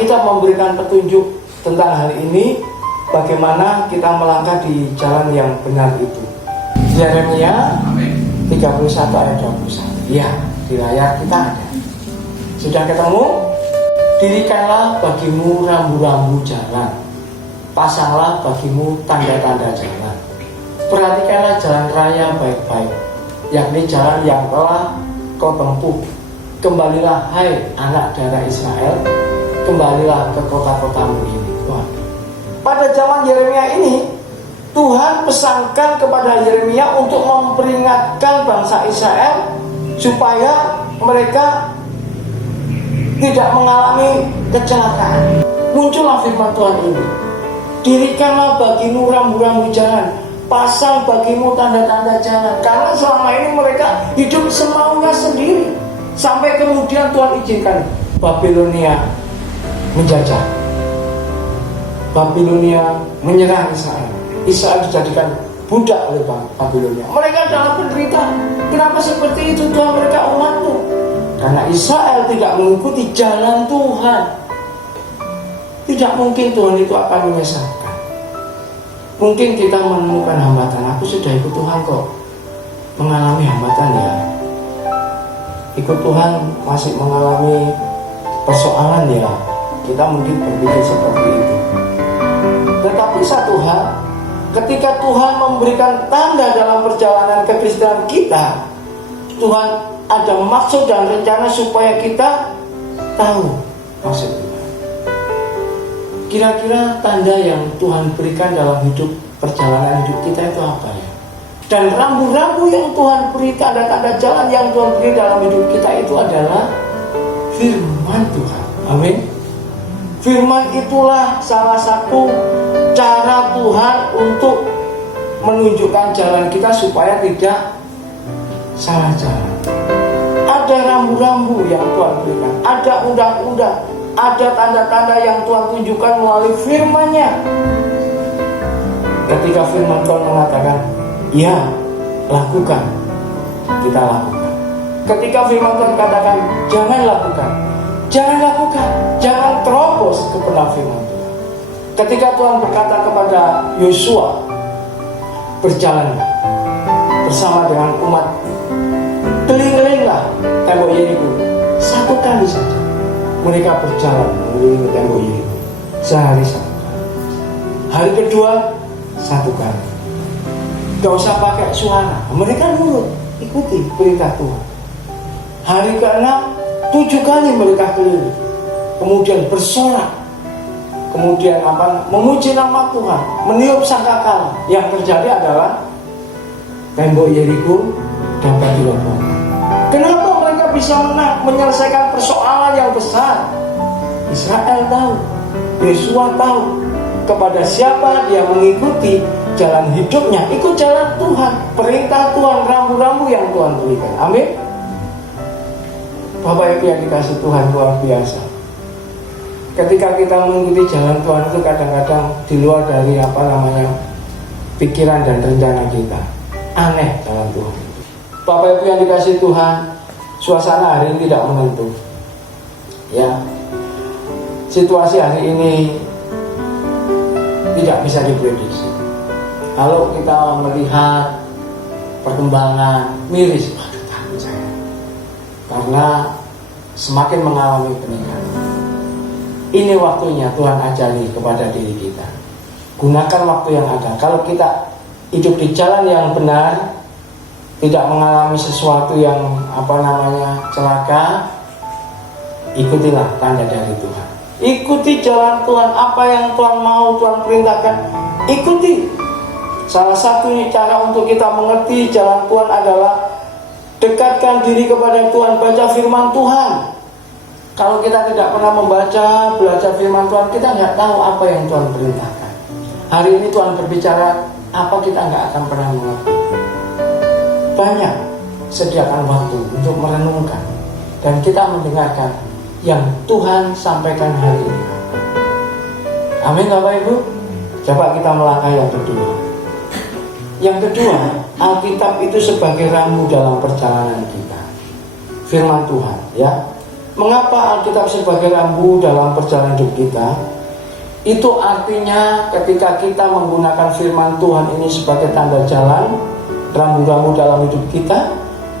Alkitab memberikan petunjuk tentang hal ini, bagaimana kita melangkah di jalan yang benar itu. Yeremia 31 ayat 21. Ya, di layar kita ada. Sudah ketemu? Dirikanlah bagimu rambu-rambu jalan, pasanglah bagimu tanda-tanda jalan. Perhatikanlah jalan raya baik-baik, yakni jalan yang telah kau tempuh. Kembalilah hai anak darah Israel, kembalilah ke kota-kotamu ini. Wah. Pada zaman Yeremia ini, Tuhan pesankan kepada Yeremia untuk memperingatkan bangsa Israel supaya mereka tidak mengalami kecelakaan. Muncullah firman Tuhan ini. Dirikanlah bagimu rambu-rambu jalan, pasang bagimu tanda-tanda jalan. Karena selama ini mereka hidup semaunya sendiri. Sampai kemudian Tuhan izinkan Babilonia menjajah. Babilonia menyerang Israel. Israel dijadikan budak oleh Babilonia. Mereka dalam penderitaan. Kenapa seperti itu Tuhan? Mereka umatmu. Karena Israel tidak mengikuti jalan Tuhan. Tidak mungkin Tuhan itu akan menyesatkan. Mungkin kita menemukan hambatan. Aku sudah ikut Tuhan kok, mengalami hambatan ya. Ikut Tuhan masih mengalami persoalan ya. Kita mungkin berpikir seperti itu. Tetapi satu hal, ketika Tuhan memberikan tanda dalam perjalanan kekristenan kita, Tuhan ada maksud dan rencana supaya kita tahu maksud Tuhan. Kira-kira tanda yang Tuhan berikan dalam perjalanan hidup kita itu apa ya? Dan rambu-rambu yang Tuhan beri, tanda-tanda jalan yang Tuhan beri dalam hidup kita itu adalah firman Tuhan. Amin. Firman itulah salah satu cara Tuhan untuk menunjukkan jalan kita supaya tidak salah jalan. Ada rambu-rambu yang Tuhan berikan, ada undang-undang, ada tanda-tanda yang Tuhan tunjukkan melalui firman-Nya. Ketika firman Tuhan mengatakan, ya, lakukan, kita lakukan. Ketika firman Tuhan katakan, jangan lakukan, jangan lakukan, jangan terobos kepada firman Tuhan. Ketika Tuhan berkata kepada Yosua, berjalanlah bersama dengan umat, keliling-kelilinglah tembok Yeriko. Satu kali saja mereka berjalan mengelilingi tembok Yeriko, sehari satu kali. Hari kedua satu kali. Gak usah pakai suara, mereka nurut, ikuti perintah Tuhan. Hari ke-6 7 kali mereka keliling, kemudian bersorak, kemudian memuji nama Tuhan, meniup sangkakala. Yang terjadi adalah tembok Yeriko dapat dirobohkan. Kenapa mereka bisa menang, menyelesaikan persoalan yang besar? Israel tahu, Yosua tahu, kepada siapa dia mengikuti jalan hidupnya, ikut jalan Tuhan, perintah Tuhan, rambu-rambu yang Tuhan berikan. Amin. Bapak Ibu yang dikasih Tuhan, luar biasa. Ketika kita mengikuti jalan Tuhan itu kadang-kadang di luar dari pikiran dan rencana kita. Aneh jalan Tuhan. Bapak Ibu yang dikasih Tuhan, suasana hari ini tidak menentu. Ya, situasi hari ini tidak bisa diprediksi. Kalau kita melihat perkembangan miris, takut saya, karena semakin mengalami peningkatan. Ini waktunya Tuhan ajari kepada diri kita. Gunakan waktu yang ada. Kalau kita hidup di jalan yang benar, tidak mengalami sesuatu yang celaka, ikutilah tanda dari Tuhan. Ikuti jalan Tuhan, apa yang Tuhan mau, Tuhan perintahkan, ikuti. Salah satu cara untuk kita mengerti jalan Tuhan adalah dekatkan diri kepada Tuhan, baca firman Tuhan. Kalau kita tidak pernah belajar firman Tuhan, kita nggak tahu apa yang Tuhan perintahkan. Hari ini Tuhan berbicara, apa kita nggak akan pernah mengerti. Banyak, sediakan waktu untuk merenungkan dan kita mendengarkan yang Tuhan sampaikan hari ini. Amin Bapak Ibu. Coba kita melangkah yang kedua. Yang kedua, Alkitab itu sebagai rambu dalam perjalanan kita. Firman Tuhan, ya. Mengapa Alkitab sebagai rambu dalam perjalanan hidup kita? Itu artinya ketika kita menggunakan firman Tuhan ini sebagai tanda jalan, rambu-rambu dalam hidup kita,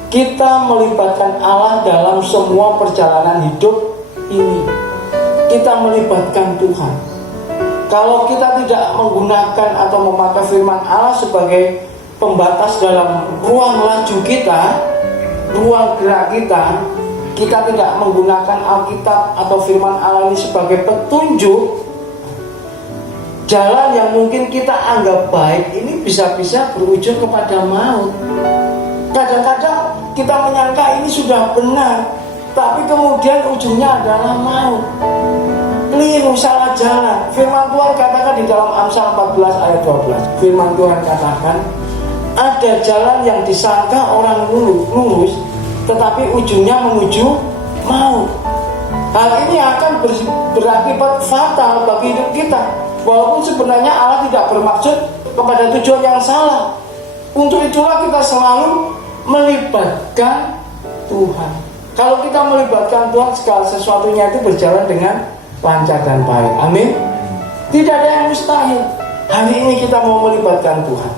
kita melibatkan Allah dalam semua perjalanan hidup ini. Kita melibatkan Tuhan. Kalau kita tidak menggunakan atau memakai firman Allah sebagai pembatas dalam ruang laju kita, ruang gerak kita, kita tidak menggunakan Alkitab atau firman Allah ini sebagai petunjuk, jalan yang mungkin kita anggap baik ini bisa-bisa berujung kepada maut. Kadang-kadang kita menyangka ini sudah benar, tapi kemudian ujungnya adalah maut. Keliru, salah jalan. Firman Tuhan katakan di dalam Amsal 14 ayat 12. Firman Tuhan katakan, ada jalan yang disangka orang lurus, tetapi ujungnya menuju maut. Hal ini akan berakibat fatal bagi hidup kita. Walaupun sebenarnya Allah tidak bermaksud kepada tujuan yang salah. Untuk itulah kita selalu melibatkan Tuhan. Kalau kita melibatkan Tuhan, segala sesuatunya itu berjalan dengan lancar dan baik. Amin. Tidak ada yang mustahil. Hari ini kita mau melibatkan Tuhan.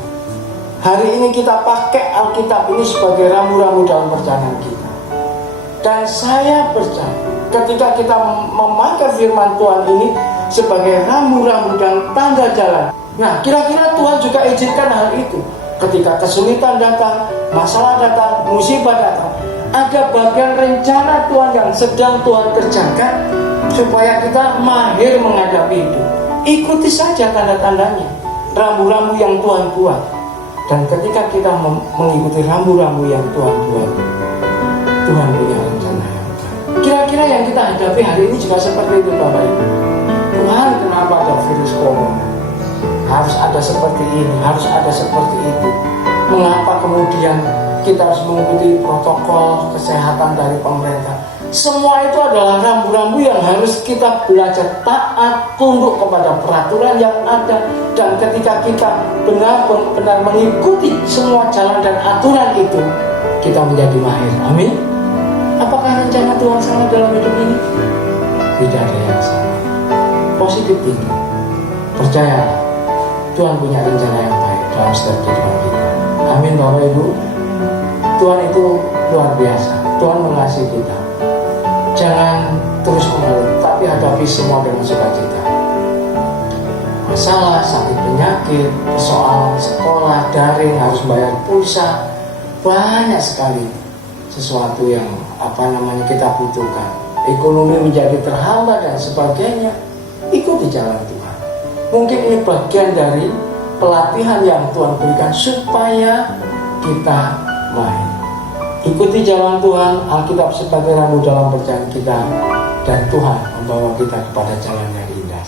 Hari ini kita pakai Alkitab ini sebagai rambu-rambu dalam perjalanan kita. Dan saya percaya ketika kita memakai firman Tuhan ini sebagai rambu-rambu dan tanda jalan. Nah, kira-kira Tuhan juga izinkan hal itu. Ketika kesulitan datang, masalah datang, musibah datang, ada bagian rencana Tuhan yang sedang Tuhan kerjakan supaya kita mahir menghadapi itu. Ikuti saja tanda-tandanya, rambu-rambu yang Tuhan buat. Dan ketika kita mengikuti rambu-rambu yang Tuhan buat, Tuhan punya rencana yang baik. Kira-kira yang kita hadapi hari ini juga seperti itu, Bapak Ibu. Tuhan, kenapa ada virus corona? Harus ada seperti ini, harus ada seperti itu. Mengapa kemudian kita harus mengikuti protokol kesehatan dari pemerintah? Semua itu adalah rambu-rambu yang harus kita belajar taat, tunduk kepada peraturan yang ada. Dan ketika kita benar-benar mengikuti semua jalan dan aturan itu, kita menjadi mahir. Amin. Apakah rencana Tuhan salah dalam hidup ini? Tidak ada yang salah. Positif tinggi. Percayalah, Tuhan punya rencana yang baik dalam setiap kehidupan kita. Amin, Bapak Ibu. Tuhan itu luar biasa. Tuhan mengasihi kita. Jangan terus mengeluh, tapi hadapi semua dengan sukacita. Masalah, sakit penyakit, persoalan sekolah, daring, harus bayar pulsa, banyak sekali sesuatu yang kita butuhkan. Ekonomi menjadi terhambat dan sebagainya. Ikuti jalan Tuhan. Mungkin ini bagian dari pelatihan yang Tuhan berikan supaya kita mahir. Ikuti jalan Tuhan, Alkitab sebagai rambu dalam perjalanan kita, dan Tuhan membawa kita kepada jalan yang indah.